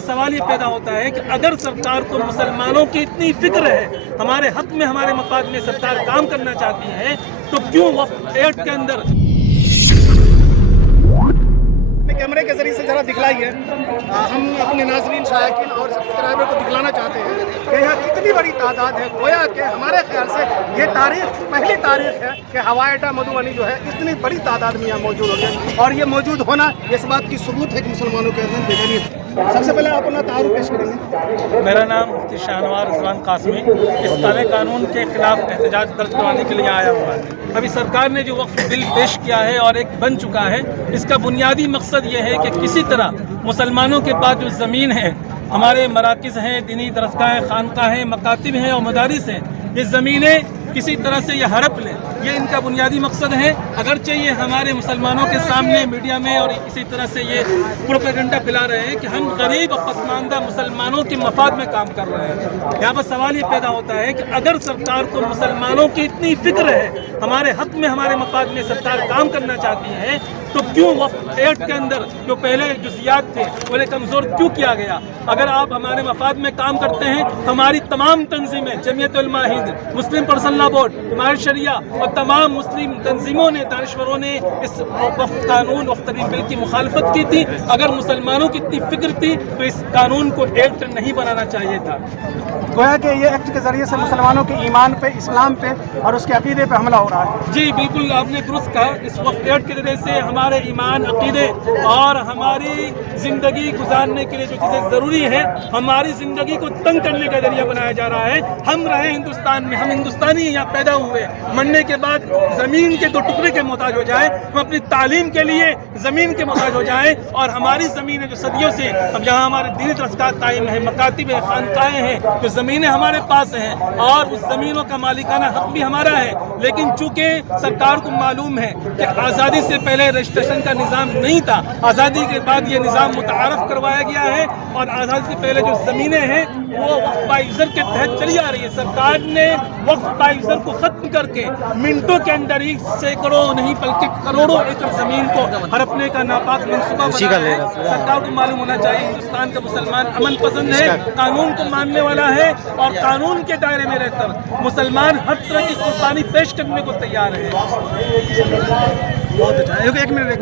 پر سوال یہ پیدا ہوتا ہے کہ اگر سرکار کو مسلمانوں کی اتنی فکر ہے، ہمارے حق میں ہمارے مفاد میں سرکار کام کرنا چاہتی ہے، تو کیوں وقف ایکٹ کے اندر کیمرے کے ذریعے سے ذرا دکھلائیے، ہم اپنے ناظرین شائقین اور سبسکرائبر کو دکھلانا چاہتے ہیں کہ یہاں کتنی بڑی تعداد ہے۔ گویا کہ ہمارے خیال سے یہ تاریخ پہلی تاریخ ہے کہ ہوائی اڈہ مدھوبنی جو ہے اتنی بڑی تعداد میں یہاں موجود ہو گیا، اور یہ موجود ہونا اس بات کی ثبوت ہے کہ مسلمانوں کے اندر بیداریت۔ سب سے پہلے آپ اپنا تعارف پیش کریں گے۔ میرا نام مفتی شاہنوار رضوان قاسمی اس کالے قانون کے خلاف احتجاج درج کروانے کے لیے آیا ہوا ہے۔ ابھی سرکار نے جو وقف بل پیش کیا ہے اور ایک بن چکا ہے، اس کا بنیادی مقصد یہ ہے کہ کسی طرح مسلمانوں کے پاس جو زمین ہے، ہمارے مراکز ہیں، دینی درسگاہیں، خانقاہیں، مکاتب ہیں اور مدارس ہیں، یہ زمینیں کسی طرح سے یہ ہڑپ لیں، یہ ان کا بنیادی مقصد ہے۔ اگرچہ یہ ہمارے مسلمانوں کے سامنے میڈیا میں اور اسی طرح سے یہ پروپیگنڈا پھیلا رہے ہیں کہ ہم غریب اور پسماندہ مسلمانوں کے مفاد میں کام کر رہے ہیں۔ یہاں پر سوال یہ پیدا ہوتا ہے کہ اگر سرکار کو مسلمانوں کی اتنی فکر ہے، ہمارے حق میں ہمارے مفاد میں سرکار کام کرنا چاہتی ہے، تو کیوں وقف ایکٹ کے اندر جو پہلے جزیات تھے انہیں کمزور کیوں کیا گیا؟ اگر آپ ہمارے مفاد میں کام کرتے ہیں تو ہماری تمام تنظیمیں، جمعیت علماء ہند، مسلم پرسنل لا بورڈ، حمایت شریعہ اور تمام مسلم تنظیموں نے، دانشوروں نے اس وقف قانون وقف ترمیم بل کی مخالفت کی تھی۔ اگر مسلمانوں کی اتنی فکر تھی تو اس قانون کو ایکٹ نہیں بنانا چاہیے تھا۔ گویا کہ یہ ایکٹ کے ذریعے سے مسلمانوں کے ایمان پہ، اسلام پہ اور اس کے عقیدے پہ حملہ ہو رہا ہے۔ جی بالکل، آپ نے درست کہا۔ اس وقف ایکٹ کے ذریعے سے ہمارے ایمان، عقیدے اور ہماری زندگی گزارنے کے لیے جو چیزیں ضروری ہیں، ہماری زندگی کو تنگ کرنے کا ذریعہ بنایا جا رہا ہے۔ ہم رہے ہندوستان میں، ہم ہندوستانی یہاں پیدا ہوئے، مرنے کے بعد زمین کے دو ٹکڑے کے محتاج ہو جائیں، ہم اپنی تعلیم کے لیے زمین کے محتاج ہو جائیں، اور ہماری زمین ہے جو صدیوں سے اب جہاں ہمارے دینی درسگاہ قائم ہے، مکاتب ہیں، خانقاہیں ہیں، جو زمینیں ہمارے پاس ہیں اور اس زمینوں کا مالکانہ حق بھی ہمارا ہے، لیکن چونکہ سرکار کو معلوم ہے کہ آزادی سے پہلے رجسٹریشن کا نظام نہیں تھا، آزادی کے بعد یہ نظام متعارف کروایا گیا ہے، اور آزادی سے پہلے جو زمینیں ہیں وہ وقف بائیزر کے تحت چلی آ رہی ہے۔ سرکار نے وقف بائیزر کو ختم کر کے منٹوں کے اندر ہی سینکڑوں نہیں بلکہ کروڑوں ایکڑ زمین کو ہڑپنے کا ناپاک منصوبہ بنایا ہے۔ سرکار کو معلوم ہونا چاہیے ہندوستان کا مسلمان امن پسند ہے، قانون کو ماننے والا ہے، اور قانون کے دائرے میں رہ کر مسلمان ہر طرح کی قربانی پیش کرنے کو تیار ہے۔ بہت اچھا، ایک منٹ